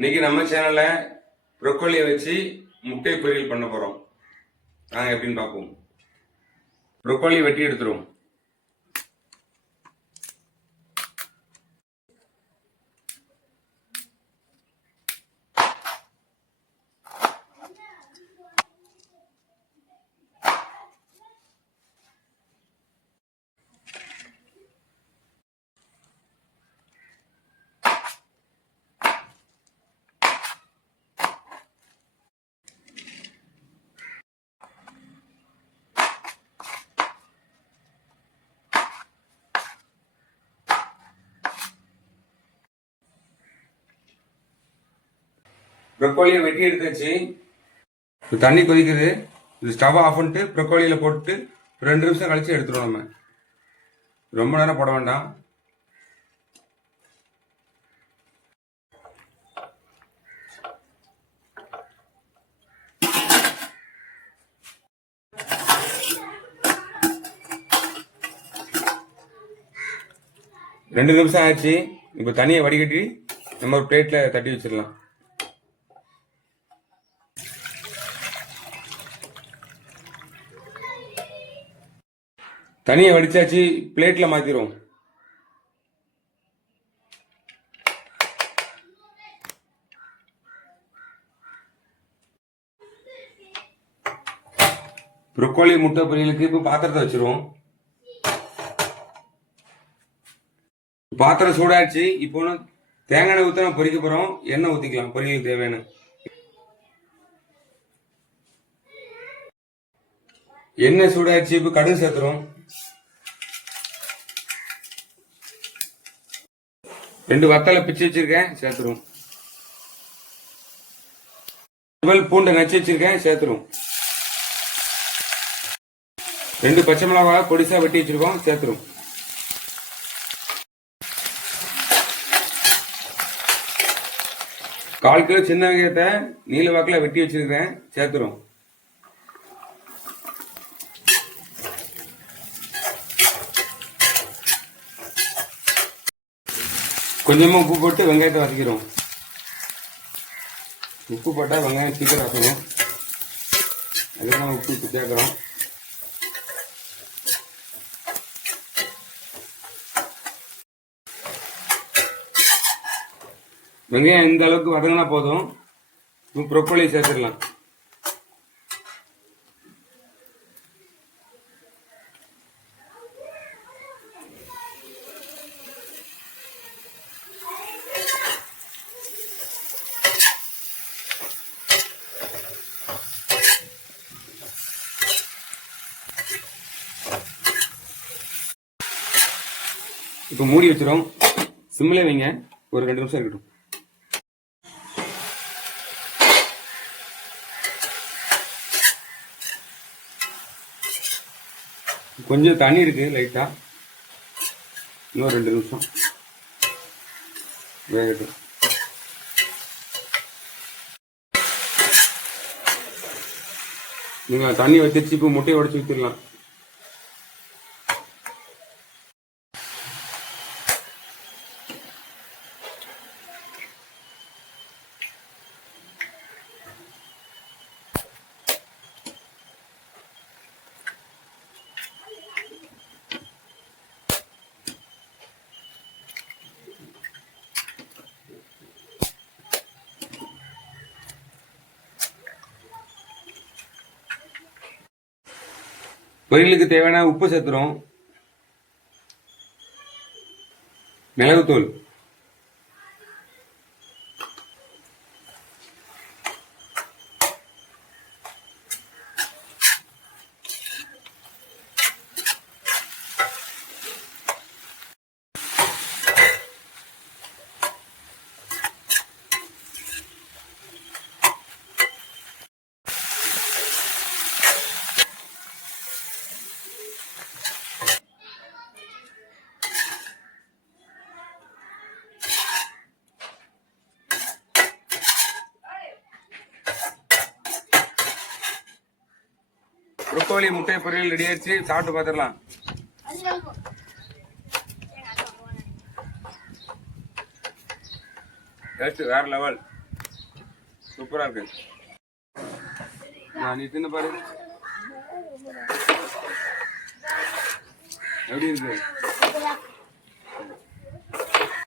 இன்னைக்கு நம்ம சேனல்ல ப்ரொக்கோலியை வச்சு முட்டை பொரியல் பண்ண போறோம். நாங்க எப்படின்னு பார்ப்போம். ப்ரொக்கோலி வெட்டி எடுத்துருவோம். ப்ரொக்கோலியை வெட்டி எடுத்தாச்சு. தண்ணி கொதிக்குது. இது ஸ்டவ் ஆஃப் பண்ணிட்டு ப்ரொக்கோலியில போட்டு 2 நிமிஷம் கழிச்சு எடுத்துருவோம். நம்ம ரொம்ப நேரம் போட வேண்டாம். ரெண்டு நிமிஷம் ஆயிடுச்சு. இப்போ தண்ணியை வடிகட்டி நம்ம ஒரு பிளேட்ல தட்டி வச்சிடலாம். தண்ணியை வடிச்சாச்சு, பிளேட்ல மாத்திரும். ப்ரொக்கோலி முட்டை பொரியலுக்கு இப்போ பாத்திரத்தை வச்சிருவோம். பாத்திரம் சூடாச்சு. இப்போ தேங்காய் எண்ணெய் ஊற்ற பொரிக்க போறோம். எண்ணெய் ஊற்றிக்கலாம் பொரியலுக்கு தேவையான. எண்ணெய் சூடாச்சு. இப்போ கடுகு சேர்த்துறோம். 2 வத்தலை பிச்சு வச்சிருக்கேன், சேர்த்துரும். பூண்டை நச்சு வச்சிருக்கேன், சேர்த்துரும். 2 பச்சை மிளகாய் பொடிசா வெட்டி வச்சிருக்கோம், சேர்த்துரும். கால் கிலோ சின்ன வெங்காயத்தை நீல வாக்கில் வெட்டி வச்சிருக்கேன், சேர்த்துரும். கொஞ்சமா உப்பு போட்டு வெங்காயத்தை வதக்கிறோம். உப்பு போட்டால் வெங்காயம் சீக்கிரம் வதக்கணும். அதுதான் உப்பு இப்போ சேர்க்குறோம். வெங்காயம் இந்த அளவுக்கு வதங்கினா போதும். இப்போ ப்ரொக்கோலி சேர்த்துடலாம். இப்போ மூடி வச்சிரும். சிம்மில் வைங்க, ஒரு 2 நிமிஷம் இருக்கட்டும். கொஞ்சம் தண்ணி இருக்கு லைட்டா, இன்னும் 2 நிமிஷம் வேகட்டும். நீங்க தண்ணி வச்சிருச்சு. இப்போ முட்டையை உடைச்சு ஊற்றிடலாம். பொரியலுக்கு தேவையான உப்பு சேர்த்துறோம். மிளகுத்தூள், ப்ரொக்கோலி முட்டை பொரியல் ரெடி ஆயிடுச்சு. சாப்பிட்டு பார்த்துடலாம். டேஸ்ட் வேற லெவல். சூப்பரா இருக்கு. நீ தின்னு பாரு எப்படி இருக்கு.